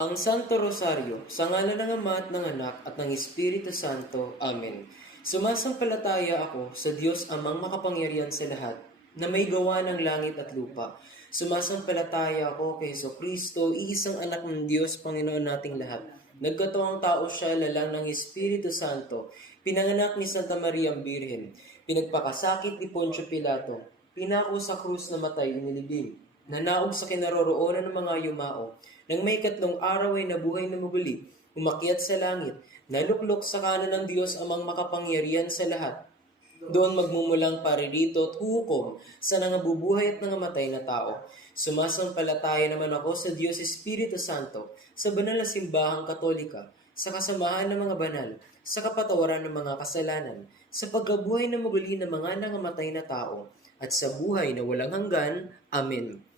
Ang Santo Rosario, sa ngalan ng Ama at ng Anak at ng Espiritu Santo. Amen. Sumasampalataya ako sa Diyos Amang makapangyarihan sa lahat, na may gawa ng langit at lupa. Sumasampalataya ako kay Jesucristo, iisang anak ng Diyos, Panginoon nating lahat. Nagkatawang tao siya, lalang ng Espiritu Santo, pinanganak ni Santa Maria ang Birhen, pinagpakasakit ni Poncio Pilato, pinako sa krus na matay, inilibing, nanaog sa kinaroroonan ng mga yumao, nang may katlong araw ay nabuhay na muli, umakyat sa langit, naluklok sa kanan ng Diyos Amang makapangyarihan sa lahat. Doon magmumulang paririto at huhukom sa nangabubuhay at nangamatay na tao. Sumasampalataya naman ako sa Diyos Espiritu Santo, sa banal na simbahang katolika, sa kasamahan ng mga banal, sa kapatawaran ng mga kasalanan, sa pagkabuhay na muli ng mga nangamatay na tao, at sa buhay na walang hanggan. Amen.